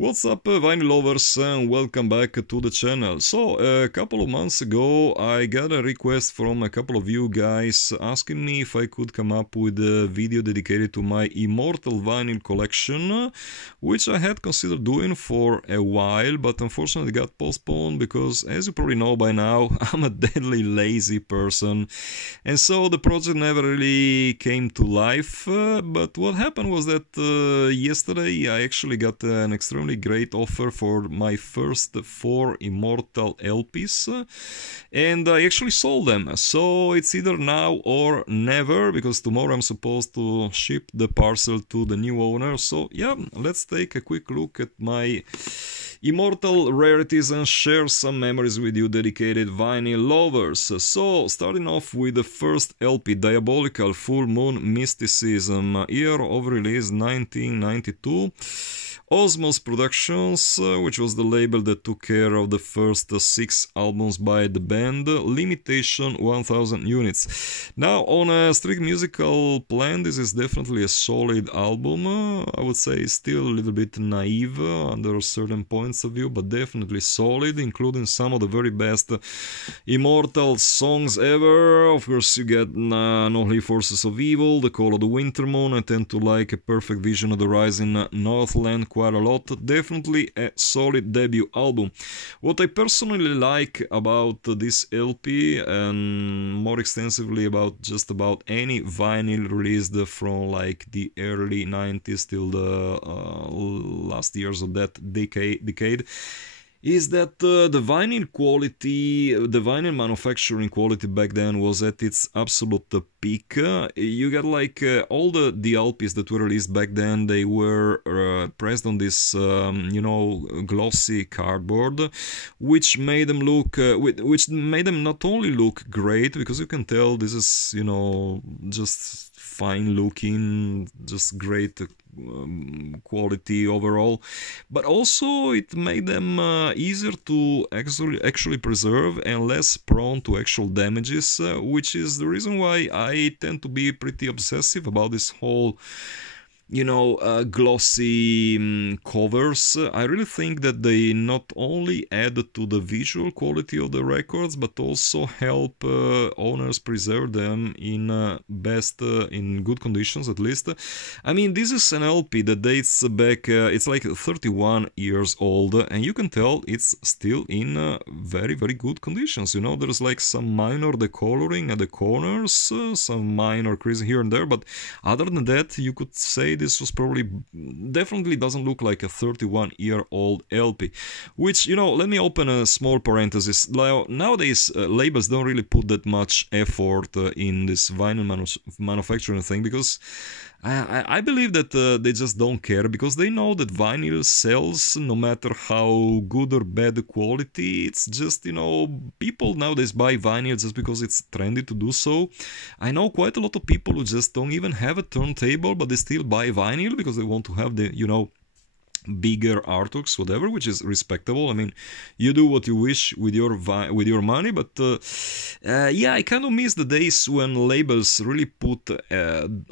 What's up, vinyl lovers, and welcome back to the channel. So, a couple of months ago I got a request from a couple of you guys asking me if I could come up with a video dedicated to my Immortal vinyl collection, which I had considered doing for a while, but unfortunately got postponed because, as you probably know by now, I'm a deadly lazy person, and so the project never really came to life. But what happened was that yesterday I actually got an extremely great offer for my first 4 Immortal LPs, and I actually sold them. So it's either now or never, because tomorrow I'm supposed to ship the parcel to the new owner. So yeah, let's take a quick look at my Immortal rarities and share some memories with you, dedicated vinyl lovers. So, starting off with the first LP, Diabolical Full Moon Mysticism, year of release 1992. Osmos Productions, which was the label that took care of the first 6 albums by the band, limitation 1000 units. Now, on a strict musical plan, this is definitely a solid album. I would say still a little bit naive under certain points of view, but definitely solid, including some of the very best Immortal songs ever. Of course, you get No Holy Forces of Evil, The Call of the Winter Moon. I tend to like A Perfect Vision of the Rising Northland quite a lot. Definitely a solid debut album. What I personally like about this LP, and more extensively about just about any vinyl released from like the early 90s till the last years of that decade, is that the vinyl quality, the vinyl manufacturing quality back then was at its absolute peak. You got like all the LPs that were released back then, they were pressed on this, glossy cardboard, which made them look, which made them not only look great, because you can tell this is, just fine looking, just great quality overall, but also it made them easier to actually preserve and less prone to actual damages, which is the reason why I tend to be pretty obsessive about this whole glossy covers. I really think that they not only add to the visual quality of the records, but also help owners preserve them in in good conditions, at least. I mean, this is an LP that dates back, it's like 31 years old, and you can tell it's still in very, very good conditions. There's like some minor decoloring at the corners, some minor creasing here and there, but other than that, you could say this was definitely doesn't look like a 31-year-old LP, which, let me open a small parenthesis. Nowadays, labels don't really put that much effort in this vinyl manufacturing thing, because I believe that they just don't care, because they know that vinyl sells no matter how good or bad the quality. It's just, people nowadays buy vinyl just because it's trendy to do so. I know quite a lot of people who just don't even have a turntable, but they still buy vinyl because they want to have the, bigger artworks, whatever, which is respectable. I mean, you do what you wish with your money, but yeah, I kind of miss the days when labels really put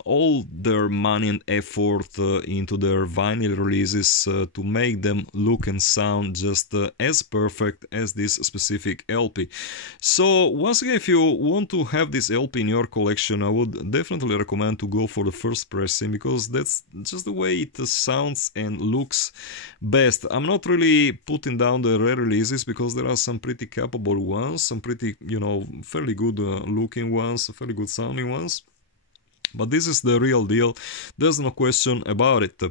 all their money and effort into their vinyl releases to make them look and sound just as perfect as this specific LP. So once again, if you want to have this LP in your collection, I would definitely recommend to go for the first pressing, because that's just the way it sounds and looks best. I'm not really putting down the rare releases, because there are some pretty capable ones, some pretty, fairly good looking ones, fairly good sounding ones, but this is the real deal. There's no question about it.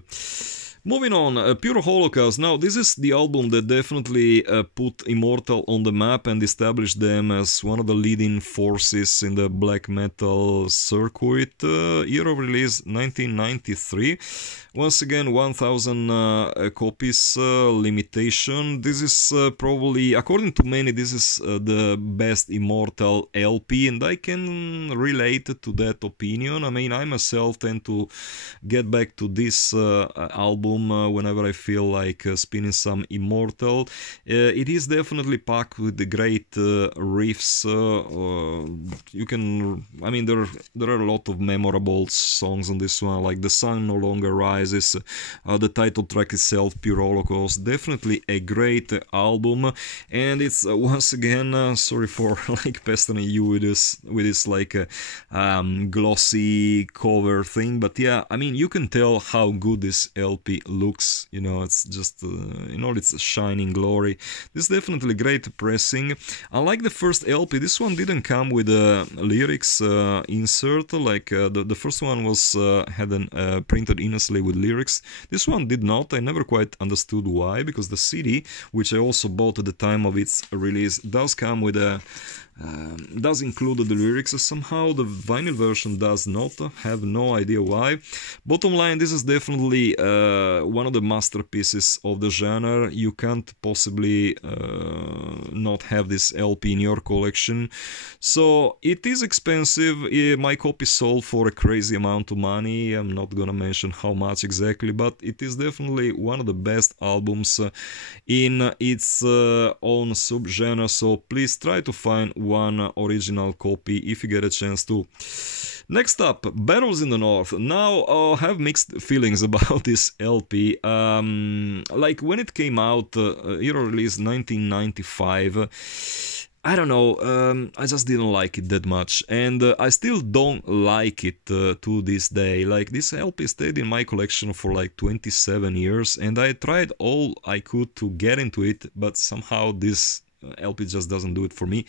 Moving on, Pure Holocaust. Now, this is the album that definitely put Immortal on the map and established them as one of the leading forces in the black metal circuit. Year of release 1993. Once again, 1000 copies limitation. This is probably, according to many, this is the best Immortal LP, and I can relate to that opinion. I mean, I myself tend to get back to this album whenever I feel like spinning some Immortal. It is definitely packed with the great riffs. I mean, there are a lot of memorable songs on this one, like The Sun No Longer Rises, symbolizes the title track itself, Pure Holocaust. Definitely a great album, and it's once again, sorry for like pestering you with this like glossy cover thing, but yeah, I mean, you can tell how good this LP looks, you know, it's just in all its shining glory. This is definitely great pressing. Unlike the first LP, this one didn't come with a lyrics insert, like the first one was had an printed innocently with lyrics. This one did not. I never quite understood why, because the CD, which I also bought at the time of its release, does come with a does include the lyrics. Somehow the vinyl version does not. Have no idea why. Bottom line, this is definitely one of the masterpieces of the genre. You can't possibly not have this LP in your collection. So it is expensive. My copy sold for a crazy amount of money. I'm not gonna mention how much exactly, but it is definitely one of the best albums in its own subgenre. So please try to find one original copy if you get a chance to. Next up, Battles in the North. Now, I have mixed feelings about this LP. Like when it came out, year release 1995. I don't know, I just didn't like it that much, and I still don't like it to this day. Like, this LP stayed in my collection for like 27 years, and I tried all I could to get into it, but somehow this LP just doesn't do it for me.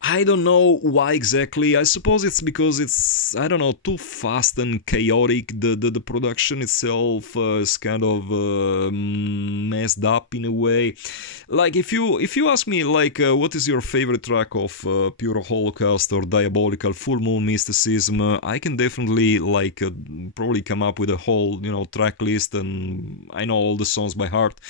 I don't know why exactly. I suppose it's because it's, I don't know, too fast and chaotic. The production itself is kind of messed up in a way. Like, if you ask me, like, what is your favorite track of Pure Holocaust or Diabolical Full Moon Mysticism, I can definitely, like, probably come up with a whole, you know, track list, and I know all the songs by heart.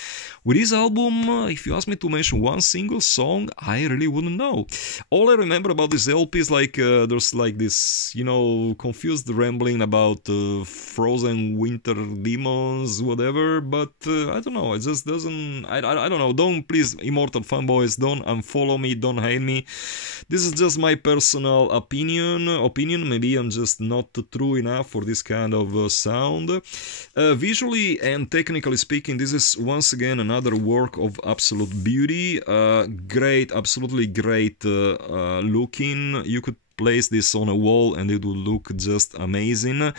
With this album, if you ask me to mention one single song, I really wouldn't know. All I remember about this LP is like there's like this, you know, confused rambling about frozen winter demons, whatever. But I don't know. It just doesn't. I don't know. Don't, please, Immortal fanboys, don't unfollow me. Don't hate me. This is just my personal opinion. Maybe I'm just not true enough for this kind of sound. Visually and technically speaking, this is once again another work of absolute beauty. Great, absolutely great looking. You could place this on a wall and it would look just amazing. One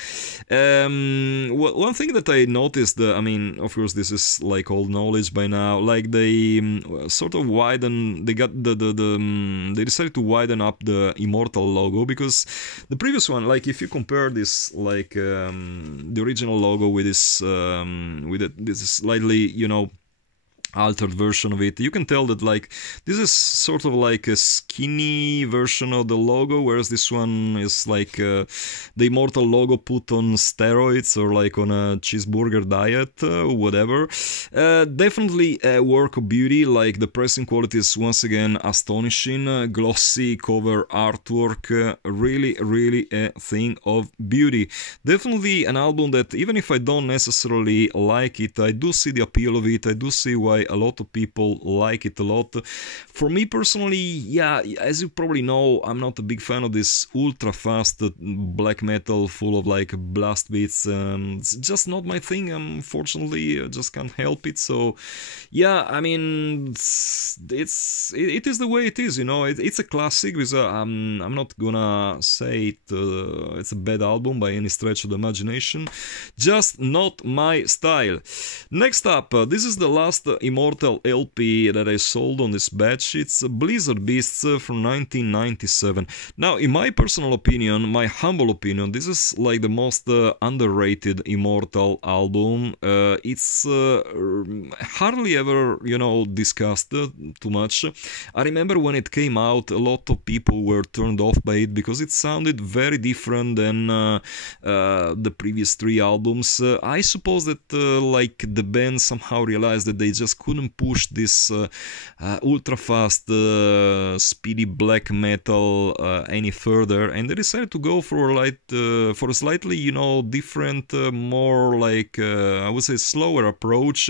thing that I noticed, I mean, of course this is like old knowledge by now, like they sort of widen, they got they decided to widen up the Immortal logo, because the previous one, like if you compare this, like the original logo with this this slightly, you know, altered version of it, you can tell that like this is sort of like a skinny version of the logo, whereas this one is like the Immortal logo put on steroids or like on a cheeseburger diet, whatever. Definitely a work of beauty. Like the pressing quality is once again astonishing. Glossy cover artwork, really a thing of beauty. Definitely an album that, even if I don't necessarily like it, I do see the appeal of it. I do see why a lot of people like it a lot. For me personally, yeah, as you probably know, I'm not a big fan of this ultra fast black metal full of like blast beats. It's just not my thing, unfortunately. I just can't help it. So yeah, I mean, it is the way it is, you know. It's a classic. With I'm not gonna say it's a bad album by any stretch of the imagination, just not my style. Next up, this is the last Immortal LP that I sold on this batch. It's Blizzard Beasts from 1997. Now, in my personal opinion, my humble opinion, this is like the most underrated Immortal album. It's hardly ever, you know, discussed too much. I remember when it came out, a lot of people were turned off by it because it sounded very different than the previous three albums. I suppose that like the band somehow realized that they just couldn't push this ultra fast, speedy black metal any further, and they decided to go for a slightly, you know, different, more like I would say slower approach.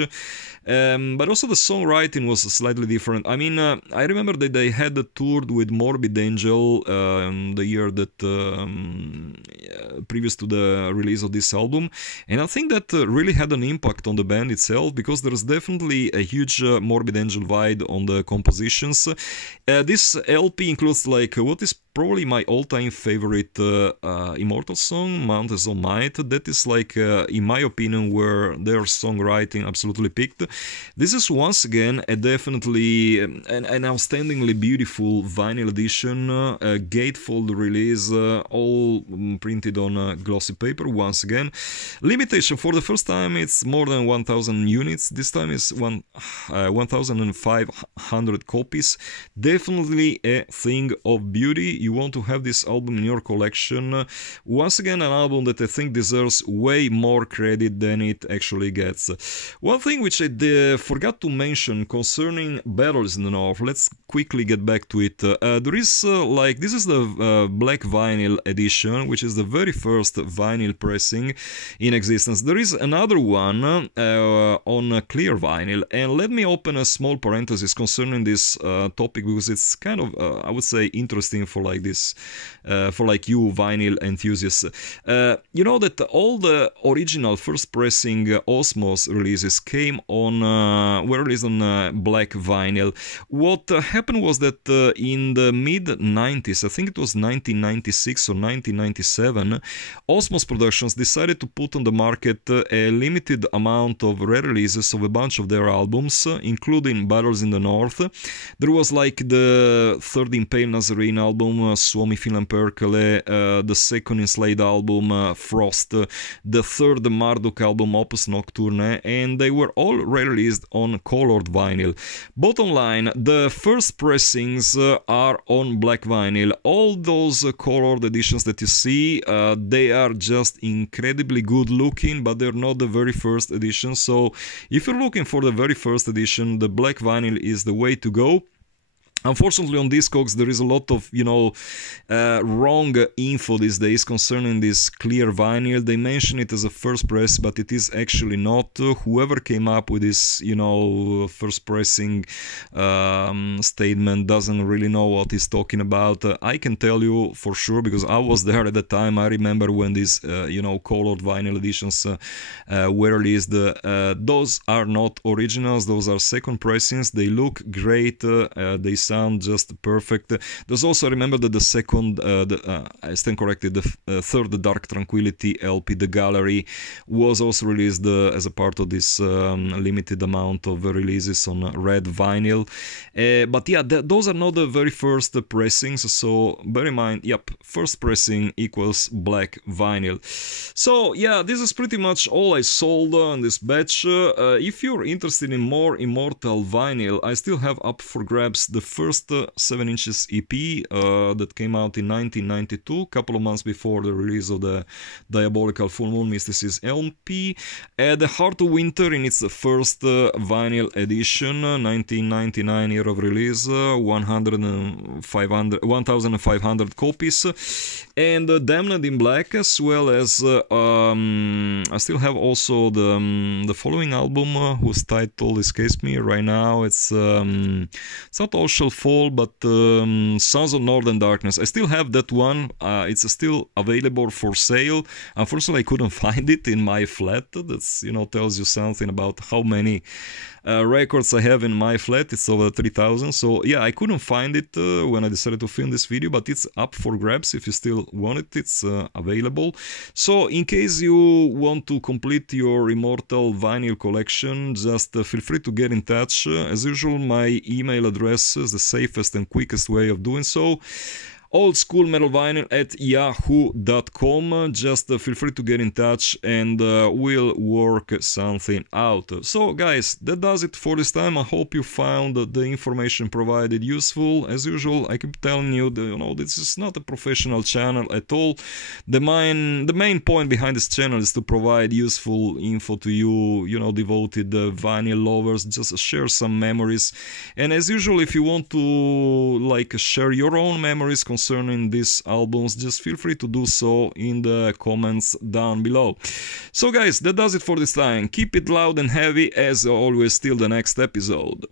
But also the songwriting was slightly different. I mean, I remember that they had toured with Morbid Angel the year that previous to the release of this album, and I think that really had an impact on the band itself, because there's definitely a huge Morbid Angel vibe on the compositions. This LP includes like what is probably my all-time favorite Immortal song, Mountains of Might. That is like, in my opinion, where their songwriting absolutely peaked. This is once again a definitely an outstandingly beautiful vinyl edition, a gatefold release, all printed on glossy paper once again. Limitation, for the first time it's more than 1000 units, this time it's 1500 copies. Definitely a thing of beauty. You want to have this album in your collection. Once again, an album that I think deserves way more credit than it actually gets. One thing which I forgot to mention concerning Battles in the North, let's quickly get back to it. There is like, this is the black vinyl edition, which is the very first vinyl pressing in existence. There is another one on clear vinyl, and let me open a small parenthesis concerning this topic, because it's kind of I would say interesting for like this for like you vinyl enthusiasts. You know that all the original first pressing Osmos releases came on were released on black vinyl. What happened was that in the mid 90s, I think it was 1996 or 1997, Osmos Productions decided to put on the market a limited amount of re-releases of a bunch of their albums, including Battles in the North. There was like the third Impale Nazarene album, Suomi Finland Perkele, the second Enslaved album, Frost, the third Marduk album, Opus Nocturne, and they were all re-released on colored vinyl. Bottom line, the first pressings are on black vinyl. All those colored editions that you see, they are just incredibly good looking, but they're not the very first edition. So if you're looking for the very first edition, the black vinyl is the way to go. Unfortunately, on Discogs there is a lot of, you know, wrong info these days concerning this clear vinyl. They mention it as a first press, but it is actually not. Whoever came up with this, you know, first pressing statement doesn't really know what he's talking about. I can tell you for sure, because I was there at the time. I remember when these, you know, colored vinyl editions were released. Those are not originals. Those are second pressings. They look great. They sound just perfect. There's also, remember that the second, I stand corrected, the third Dark Tranquility LP, The Gallery, was also released as a part of this limited amount of releases on red vinyl. But yeah, those are not the very first pressings, so bear in mind, yep, first pressing equals black vinyl. So yeah, this is pretty much all I sold on this batch. If you're interested in more Immortal vinyl, I still have up for grabs the first 7 inches EP that came out in 1992, a couple of months before the release of the Diabolical Full Moon Mysticism LP. The Heart of Winter in its first vinyl edition, 1999 year of release, 1,500 copies. And Damned in Black, as well as I still have also the following album, whose title escapes me right now. It's not All Shall Fall, but Sons of Northern Darkness. I still have that one. It's still available for sale. Unfortunately, I couldn't find it in my flat. That's, you know, tells you something about how many records I have in my flat. It's over 3,000. So yeah, I couldn't find it when I decided to film this video, but it's up for grabs. If you still want it, it's available. So in case you want to complete your Immortal vinyl collection, just feel free to get in touch. As usual, my email address is the safest and quickest way of doing so. oldschoolmetalvinyl@yahoo.com. Just feel free to get in touch and we'll work something out. So guys, that does it for this time. I hope you found the information provided useful. As usual, I keep telling you that, this is not a professional channel at all. The main point behind this channel is to provide useful info to you, devoted vinyl lovers. Just share some memories. And as usual, if you want to share your own memories concerning these albums, just feel free to do so in the comments down below. So guys, that does it for this time. Keep it loud and heavy as always till the next episode.